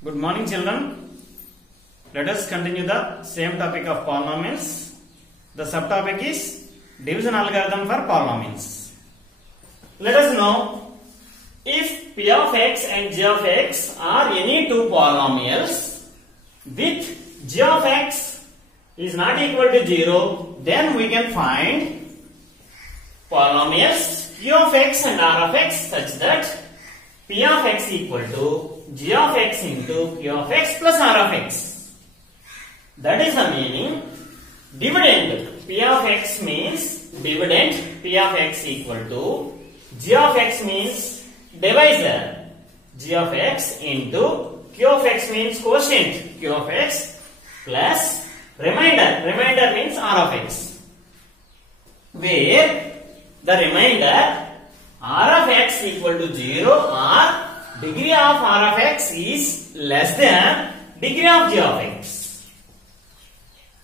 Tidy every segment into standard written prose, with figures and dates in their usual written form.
Good morning, children. Let us continue the same topic of polynomials. The subtopic is division algorithm for polynomials. Let us know if p of x and g of x are any two polynomials with g of x is not equal to 0, then we can find polynomials q of x and r of x such that p of x equal to g of x into q of x plus r of x. That is the meaning. Dividend p of x means dividend p of x equal to g of x means divisor g of x into q of x means quotient q of x plus remainder means r of x, where the remainder r of x equal to 0 or degree of r of x is less than degree of g of x.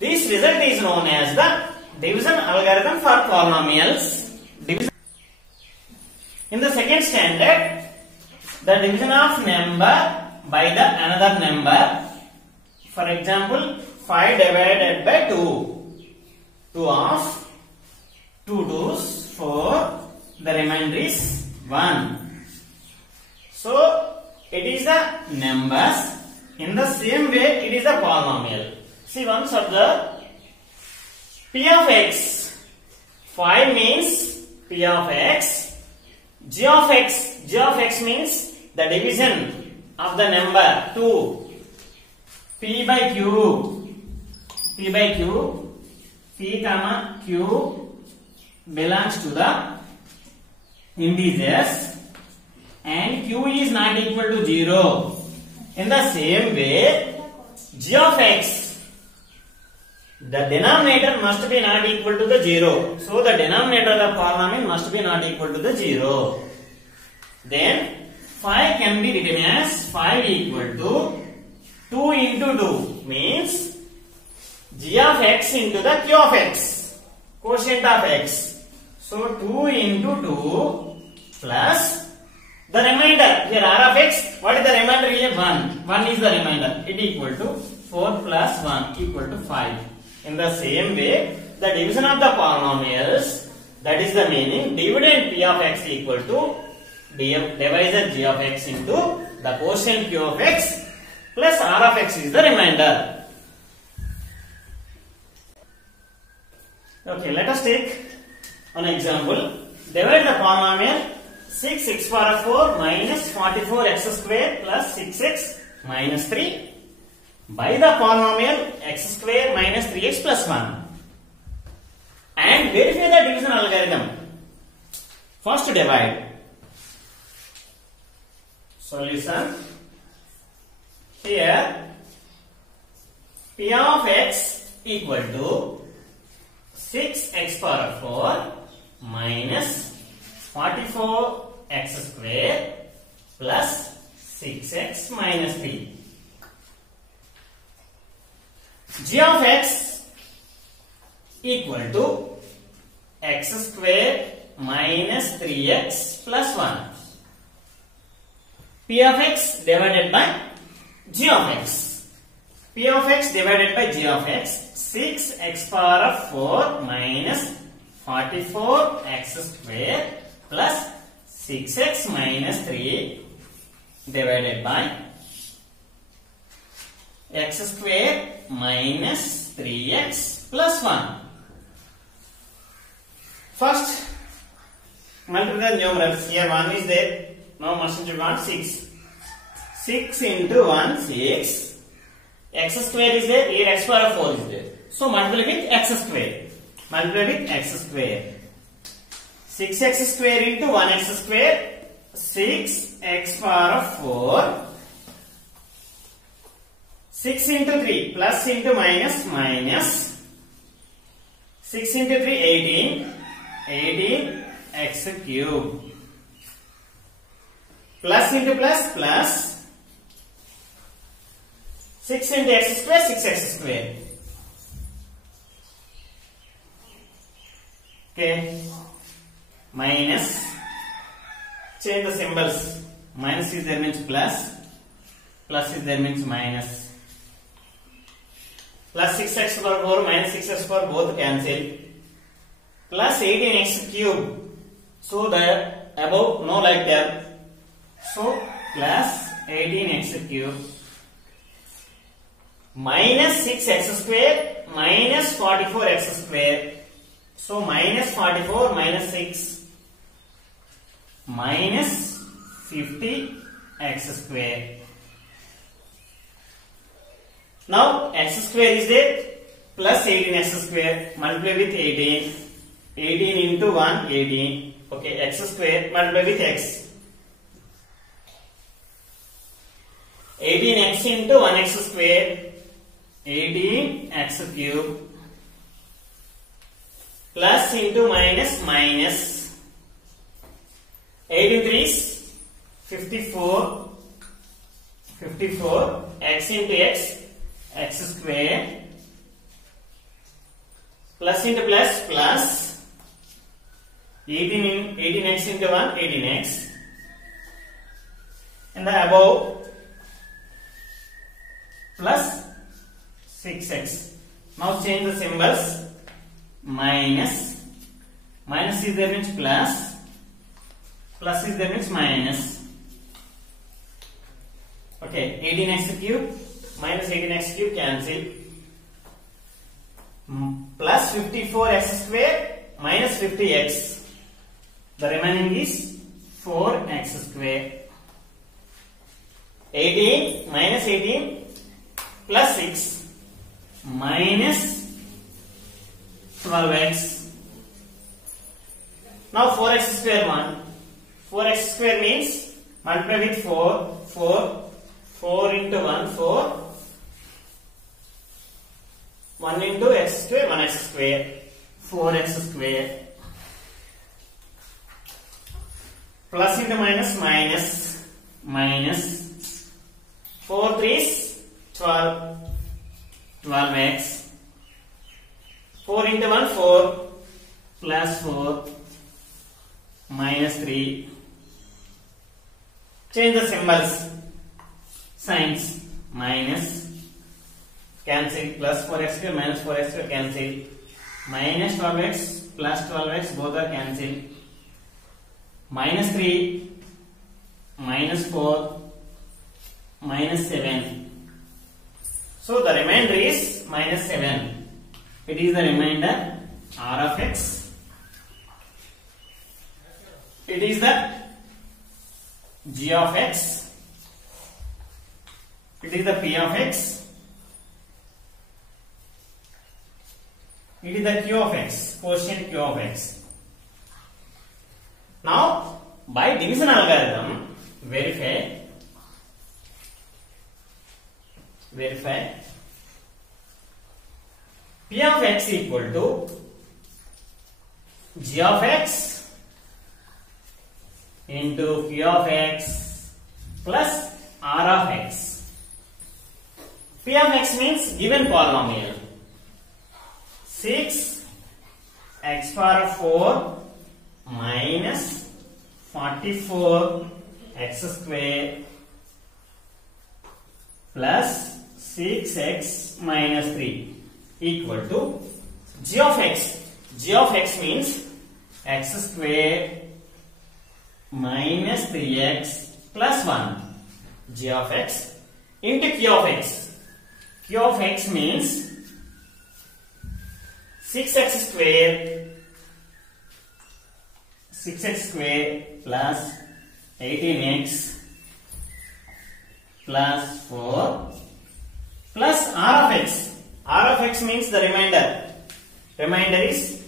This result is known as the division algorithm for polynomials. In the second standard, the division of number by the another number. For example, 5 divided by 2. 2 of 2 2's 4. The remainder is 1. So, it is the numbers. In the same way, it is a polynomial. See, once observe. P of x. 5 means P of x. G of x means the division of the number 2. P by Q. P comma Q belongs to the integers and q is not equal to 0. In the same way, g of x, the denominator must be not equal to the 0. So the denominator of the polynomial must be not equal to the 0. Then 5 can be written as 5 equal to 2 into 2 means g of x into the q of x, quotient of x. So 2 into 2 plus the remainder. Here r of x, what is the remainder here? 1. 1 is the remainder. It equal to 4 plus 1 equal to 5. In the same way, the division of the polynomials, that is the meaning, dividend p of x equal to divisor g of x into the quotient q of x plus r of x is the remainder. Okay, let us take an example. Divide the polynomial 6x power 4 minus 44x square plus 6x minus 3 by the polynomial x square minus 3x plus 1 and verify the division algorithm. First divide. Solution. Here p of x equal to 6x power 4 minus 44x square plus 6x minus 3. G of x equal to x square minus 3x plus 1. P of x divided by g of x. P of x divided by g of x. 6x power 4 minus 44x square plus 6x minus 3 divided by x square minus 3x plus 1. First, multiply the numerals. Here 1 is there. Now must substitute 1, 6. 6 into 1, 6. X square is there. Here x power 4 is there. So multiply with x square. Multiply with x square. 6x square into 1x square. 6x power 4. 6 into 3 plus into minus minus. 6 into 3 18. 18x cube. Plus into plus plus. 6 into x square 6x square. Okay. Minus. Change the symbols. Minus is there means plus. plus is there means minus. Plus 6x power 4 minus 6x power both cancel. Plus 18x cube. So the above no like term. So plus 18x cube minus 6x square minus 44x square. So minus 44 minus 6 minus 50x square. Now x square is there plus 18x square multiply with 18. 18 into 1 18. Okay, x square multiply with x. 18x into 1x square 18x cube plus into minus minus 18 3s 54 x into x square plus into plus 18x into 1 18x and the above plus 6x. Now change the symbols. Minus is there means plus is there means minus. Okay, 18x cube minus 18x cube cancel. Plus 54x square minus 50x. The remaining is 4x square. 18 minus 18 plus 6 minus 12x. Now 4x square 1. 4x square means multiply with 4 into 1 4. 1 into x square 1x square 4x square plus into minus 4 3s 12x 4 into 1 4 plus 4 minus 3. Change the symbols, signs. Minus cancel, plus 4x square minus 4x square cancel, minus 12x plus 12x both are cancel, minus 3 minus 4 minus 7. So the remainder is minus 7. It is the remainder r of x. It is the g of x. It is the p of x. It is the q of x, quotient q of x. Now, by division algorithm, verify p of x equal to g of x into q of x plus r of x. P of x means given polynomial 6 x power 4 minus 44 x square plus 6x minus 3 equal to g of x. G of x means x square minus 3x plus 1 g of x into q of x. Q of x means 6x square plus 18x plus 4 plus r of x. R of x means the remainder. Remainder is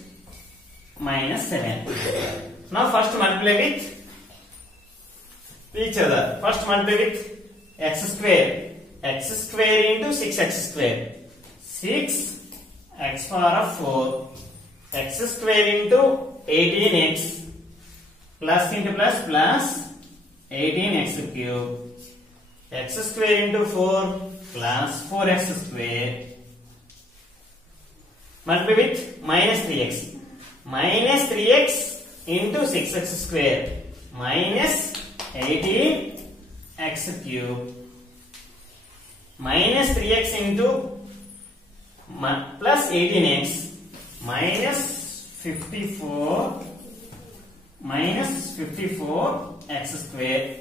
minus 7. Now first multiply with each other. First multiply with x square. X square into 6x square. 6 x power of 4 x square into 18x plus into plus 18x cube x square into 4 plus 4x square multiply with minus 3x into 6x square minus 18x cube minus 3x into plus 18x minus 54x square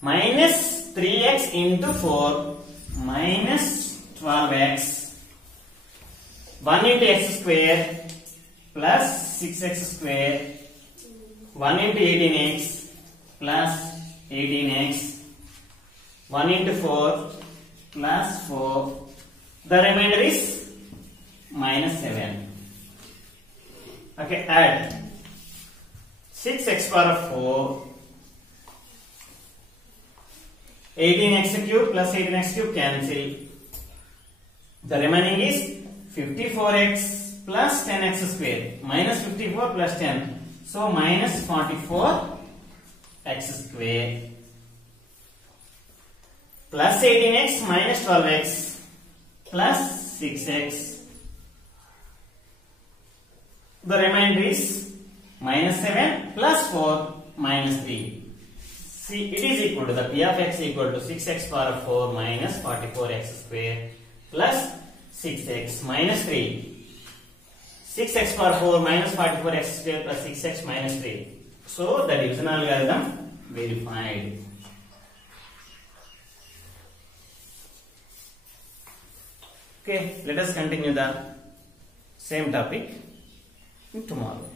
minus 3x into 4 minus 12x 1 into x square plus 6x square 1 into 18x plus 18x 1 into 4 plus 4. The remainder is minus 7. Okay, add 6x power 4, 18x cube plus 18x cube cancel. The remaining is 54x plus 10x square minus 54 plus 10. So minus 44x square plus 18x minus 12x plus 6x. The remainder is minus 7 plus 4 minus 3. See, it is equal to the P of x equal to 6x power 4 minus 44x square plus 6x minus 3. 6x power 4 minus 44x square plus 6x minus 3. So the division algorithm verified. Okay, let us continue the same topic tomorrow.